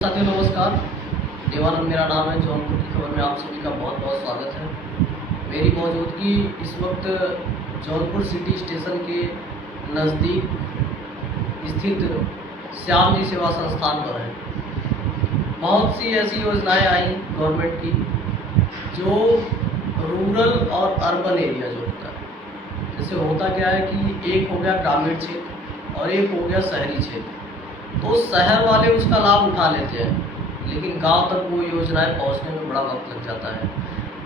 साथियों नमस्कार। देवानंद मेरा नाम है। जौनपुर की खबर में आप सभी का बहुत बहुत स्वागत है। मेरी मौजूदगी इस वक्त जौनपुर सिटी स्टेशन के नज़दीक स्थित श्याम जी सेवा संस्थान पर है। बहुत सी ऐसी योजनाएं आई गवर्नमेंट की जो रूरल और अर्बन एरिया जो होता है, जैसे होता क्या है कि एक हो गया ग्रामीण क्षेत्र और एक हो गया शहरी क्षेत्र। तो शहर वाले उसका लाभ उठा लेते हैं, लेकिन गांव तक वो योजनाएं पहुंचने में बड़ा वक्त लग जाता है।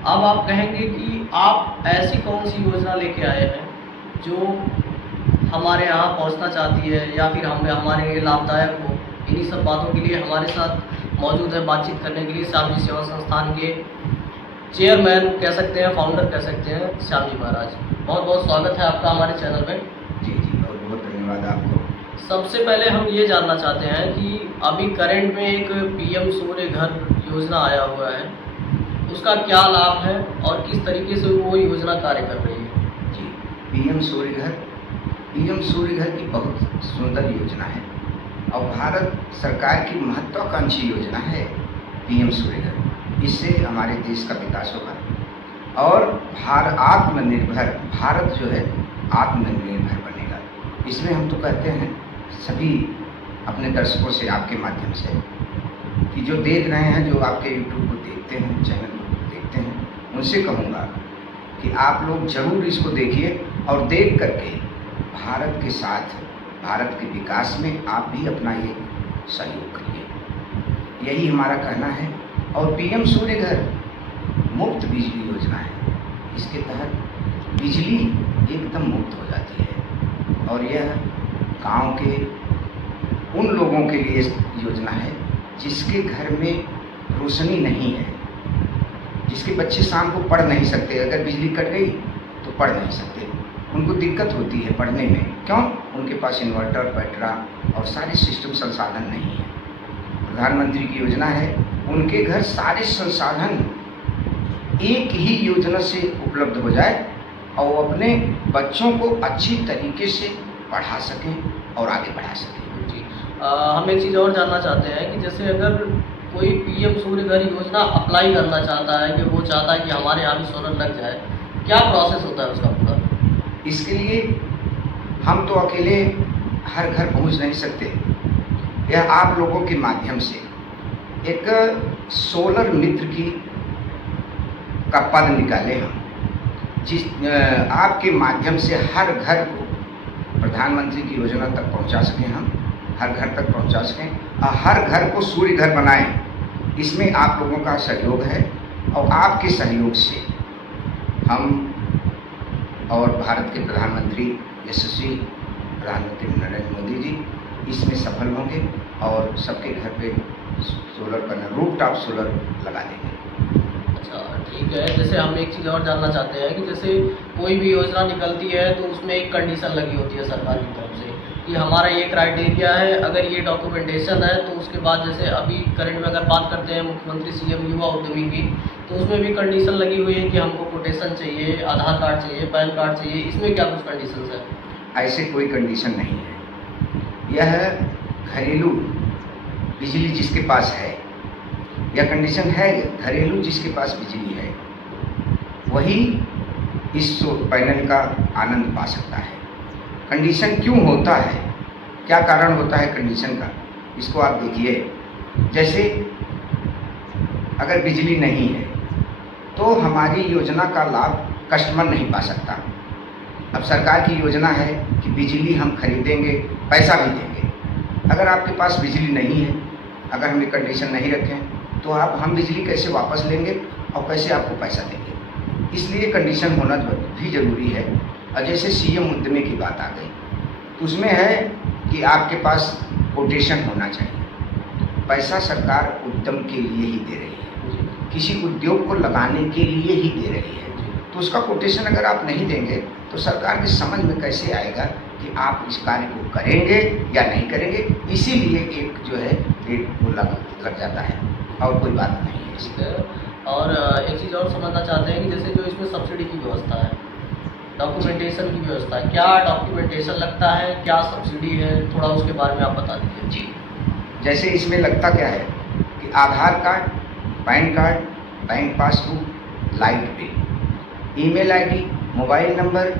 अब आप कहेंगे कि आप ऐसी कौन सी योजना लेके आए हैं जो हमारे यहाँ पहुंचना चाहती है या फिर हमारे लिए लाभदायक हो। इन्हीं सब बातों के लिए हमारे साथ मौजूद है बातचीत करने के लिए श्याम जी सेवा संस्थान के चेयरमैन कह सकते हैं, फाउंडर कह सकते हैं, श्याम जी महाराज। बहुत बहुत स्वागत है आपका हमारे चैनल में। जी बहुत बहुत धन्यवाद आपको। सबसे पहले हम ये जानना चाहते हैं कि अभी करंट में एक पीएम सूर्य घर योजना आया हुआ है, उसका क्या लाभ है और किस तरीके से वो योजना कार्य कर रही है। जी पीएम सूर्य घर की बहुत सुंदर योजना है और भारत सरकार की महत्वाकांक्षी योजना है पीएम सूर्य घर। इससे हमारे देश का विकास होगा और आत्मनिर्भर भारत जो है आत्मनिर्भर बनेगा। इसमें हम तो कहते हैं सभी अपने दर्शकों से आपके माध्यम से कि जो देख रहे हैं, जो आपके यूट्यूब को देखते हैं, चैनल को देखते हैं, उनसे कहूँगा कि आप लोग ज़रूर इसको देखिए और देख करके भारत के साथ भारत के विकास में आप भी अपना ये सहयोग करिए। यही हमारा कहना है। और पीएम सूर्य घर मुफ्त बिजली योजना है। इसके तहत बिजली एकदम मुफ्त हो जाती है और यह गांव के उन लोगों के लिए योजना है जिसके घर में रोशनी नहीं है, जिसके बच्चे शाम को पढ़ नहीं सकते। अगर बिजली कट गई तो पढ़ नहीं सकते, उनको दिक्कत होती है पढ़ने में। क्यों? उनके पास इन्वर्टर, बैटरा और सारे सिस्टम संसाधन नहीं है। प्रधानमंत्री की योजना है, उनके घर सारे संसाधन एक ही योजना से उपलब्ध हो जाए और वो अपने बच्चों को अच्छी तरीके से पढ़ा सकें और आगे बढ़ा सकें। जी हम एक चीज़ और जानना चाहते हैं कि जैसे अगर कोई पीएम सूर्य घर योजना अप्लाई करना चाहता है, कि वो चाहता है कि हमारे यहाँ भी सोलर लग जाए, क्या प्रोसेस होता है उसका पूरा? इसके लिए हम तो अकेले हर घर पहुंच नहीं सकते। यह आप लोगों के माध्यम से एक सोलर मित्र का पद निकाले हम, जिस आपके माध्यम से हर घर को प्रधानमंत्री की योजना तक पहुंचा सकें, हम हर घर तक पहुंचा सकें और हर घर को सूर्य घर बनाएं। इसमें आप लोगों का सहयोग है और आपके सहयोग से हम और भारत के प्रधानमंत्री यशस्वी प्रधानमंत्री नरेंद्र मोदी जी इसमें सफल होंगे और सबके घर पे सोलर पैनल, रूफटॉप सोलर लगा देंगे। अच्छा ठीक है। जैसे हम एक चीज़ और जानना चाहते हैं कि जैसे कोई भी योजना निकलती है तो उसमें एक कंडीशन लगी होती है सरकार की तरफ से कि हमारा ये क्राइटेरिया है, अगर ये डॉक्यूमेंटेशन है तो उसके बाद जैसे अभी करंट में अगर बात करते हैं मुख्यमंत्री सीएम युवा उद्यमी की, तो उसमें भी कंडीशन लगी हुई है कि हमको कोटेशन चाहिए, आधार कार्ड चाहिए, पैन कार्ड चाहिए। इसमें क्या कुछ कंडीशन है? ऐसे कोई कंडीशन नहीं है। यह घरेलू बिजली जिसके पास है, यह कंडीशन है घरेलू जिसके पास बिजली है वही इस पैनल का आनंद पा सकता है। कंडीशन क्यों होता है, क्या कारण होता है कंडीशन का, इसको आप देखिए। जैसे अगर बिजली नहीं है तो हमारी योजना का लाभ कस्टमर नहीं पा सकता। अब सरकार की योजना है कि बिजली हम खरीदेंगे, पैसा भी देंगे। अगर आपके पास बिजली नहीं है, अगर हम ये कंडीशन नहीं रखें तो हम बिजली कैसे वापस लेंगे और कैसे आपको पैसा देंगे। इसलिए कंडीशन होना भी ज़रूरी है। और जैसे सीएम उद्यमी की बात आ गई, तो उसमें है कि आपके पास कोटेशन होना चाहिए। पैसा सरकार उद्यम के लिए ही दे रही है, किसी उद्योग को लगाने के लिए ही दे रही है। तो उसका कोटेशन अगर आप नहीं देंगे तो सरकार की समझ में कैसे आएगा कि आप इस कार्य को करेंगे या नहीं करेंगे। इसीलिए एक जो है एक वो लग जाता है और कोई बात नहीं है इसमें। और एक चीज़ और समझना चाहते हैं कि जैसे जो इसमें सब्सिडी की व्यवस्था है, डॉक्यूमेंटेशन की व्यवस्था है, क्या डॉक्यूमेंटेशन लगता है, क्या सब्सिडी है, थोड़ा उसके बारे में आप बता दीजिए। जी जैसे इसमें लगता क्या है Aadhaar card, PAN card, bank passbook, light bill, email ID, mobile number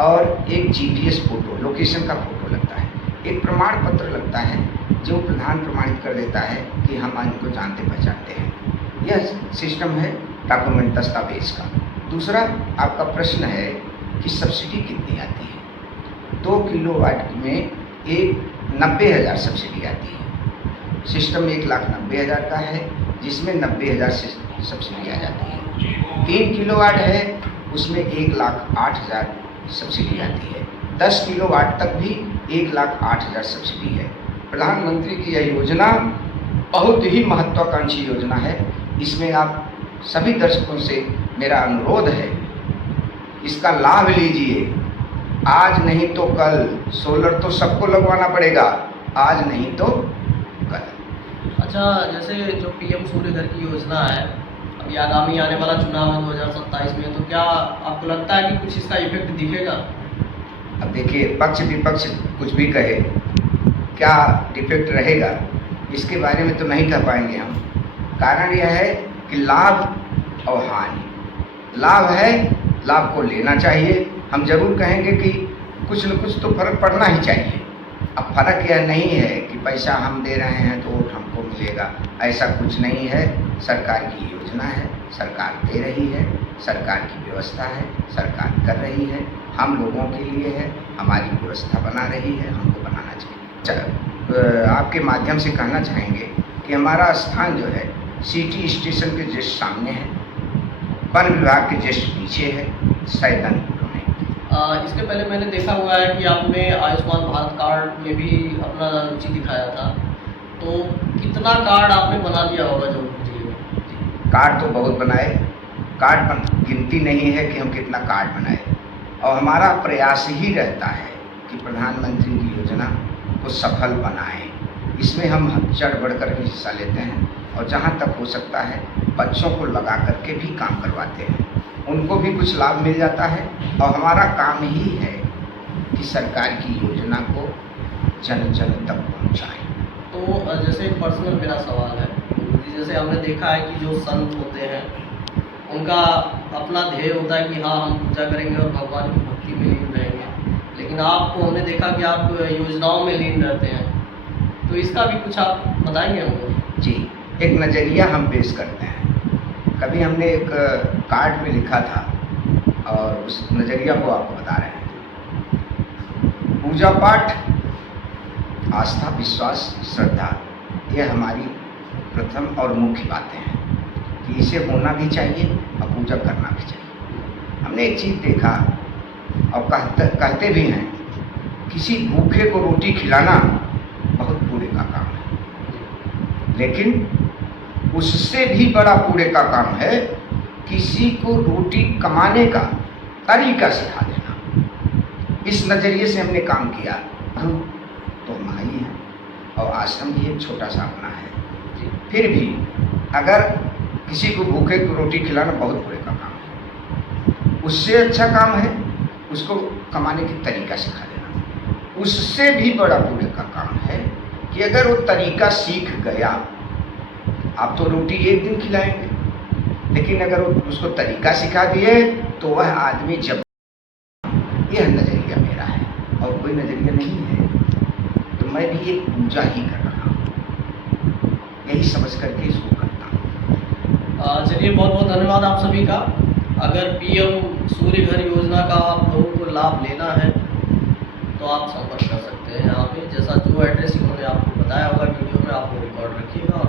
और एक जीपीएस फोटो, लोकेशन का फोटो लगता है। एक प्रमाण पत्र लगता है जो प्रधान प्रमाणित कर देता है कि हम इनको जानते पहचानते हैं। यह सिस्टम है डॉक्यूमेंट दस्तावेज का। दूसरा आपका प्रश्न है कि सब्सिडी कितनी आती है। 2 किलोवाट में 90,000 सब्सिडी आती है। सिस्टम 1,90,000 का है जिसमें 90,000 से सब्सिडी आ जाती है। 3 किलोवाट है उसमें 1,08,000 सब्सिडी आती है। 10 किलोवाट तक भी 1,08,000 सब्सिडी है। प्रधानमंत्री की यह योजना बहुत ही महत्वाकांक्षी योजना है। इसमें आप सभी दर्शकों से मेरा अनुरोध है, इसका लाभ लीजिए। आज नहीं तो कल सोलर तो सबको लगवाना पड़ेगा, आज नहीं तो कल। अच्छा, जैसे जो पीएम सूर्य घर की योजना है, अभी आगामी आने वाला चुनाव है 2027 में, तो क्या आपको लगता है कि कुछ इसका इफेक्ट दिखेगा? अब देखिए, पक्ष विपक्ष कुछ भी कहे, क्या डिफेक्ट रहेगा इसके बारे में तो नहीं कह पाएंगे हम। कारण यह है कि लाभ और हानि, लाभ है, लाभ को लेना चाहिए। हम जरूर कहेंगे कि कुछ न कुछ तो फर्क पड़ना ही चाहिए। अब फर्क यह नहीं है कि पैसा हम दे रहे हैं तो वोट हमको मिलेगा, ऐसा कुछ नहीं है। सरकार की योजना है, सरकार दे रही है, सरकार की व्यवस्था है, सरकार कर रही है, हम लोगों के लिए है, हमारी व्यवस्था बना रही है, हमको बनाना चाहिए। आपके माध्यम से कहना चाहेंगे कि हमारा स्थान जो है सिटी स्टेशन के जस्ट सामने है, वन विभाग के जस्ट पीछे है, सैदनपुर में। इसके पहले मैंने देखा हुआ है कि आपने आयुष्मान भारत कार्ड में भी अपना रुचि दिखाया था, तो कितना कार्ड आपने बना लिया होगा जो जी? कार्ड तो बहुत बनाए, कार्ड पर गिनती नहीं है कि हम कितना कार्ड बनाए। और हमारा प्रयास ही रहता है कि प्रधानमंत्री की योजना को सफल बनाएं। इसमें हम चढ़ बढ़ कर के हिस्सा लेते हैं और जहाँ तक हो सकता है बच्चों को लगा करके भी काम करवाते हैं, उनको भी कुछ लाभ मिल जाता है। और हमारा काम ही है कि सरकार की योजना को जन जन तक पहुँचाएं। तो जैसे एक पर्सनल मेरा सवाल है, जैसे हमने देखा है कि जो संत होते हैं उनका अपना ध्येय होता है कि हाँ हम पूजा करेंगे और भगवान की भक्ति में लीन रहेंगे, लेकिन आपको हमने देखा कि आप योजनाओं में लीन रहते हैं, तो इसका भी कुछ आप बताएंगे हमको? जी, एक नज़रिया हम पेश करते हैं। कभी हमने एक कार्ड में लिखा था और उस नज़रिया को आपको बता रहे हैं। पूजा पाठ, आस्था, विश्वास, श्रद्धा, यह हमारी प्रथम और मुख्य बातें हैं कि इसे होना भी चाहिए और पूजा करना भी चाहिए। हमने एक चीज़ देखा और कहते भी हैं, किसी भूखे को रोटी खिलाना बहुत पुण्य का काम है, लेकिन उससे भी बड़ा पुण्य का काम है किसी को रोटी कमाने का तरीका सिखा देना। इस नज़रिए से हमने काम किया। हम तो माई हैं और आश्रम भी एक छोटा सा अपना है, फिर भी अगर किसी को भूखे को रोटी खिलाना बहुत पुण्य का काम है। उससे अच्छा काम है उसको कमाने की तरीका सिखा देना। उससे भी बड़ा पुण्य का काम है कि अगर वो तरीका सीख गया, आप तो रोटी एक दिन खिलाएंगे, लेकिन अगर उसको तरीका सिखा दिए तो वह आदमी जब, यह नज़रिया मेरा है और कोई नज़रिया नहीं है। तो मैं भी एक पूजा ही कर रहा हूँ, यही समझ करके इसको करता हूँ। चलिए, बहुत बहुत धन्यवाद आप सभी का। अगर पीएम सूर्य घर योजना का आप लोगों को लाभ लेना है तो आप संपर्क कर सकते हैं यहाँ पे, जैसा जो एड्रेस इन्होंने आपको बताया होगा वीडियो में, आप वो रिकॉर्ड रखिएगा और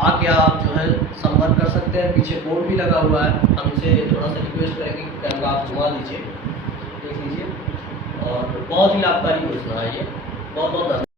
आके आप जो है संपर्क कर सकते हैं। पीछे बोर्ड भी लगा हुआ है, हमसे थोड़ा सा रिक्वेस्ट करेंगे कि कैमरा आप घुमा दीजिए, देख लीजिए। और बहुत ही लाभकारी योजना है ये। बहुत बहुत धन्यवाद।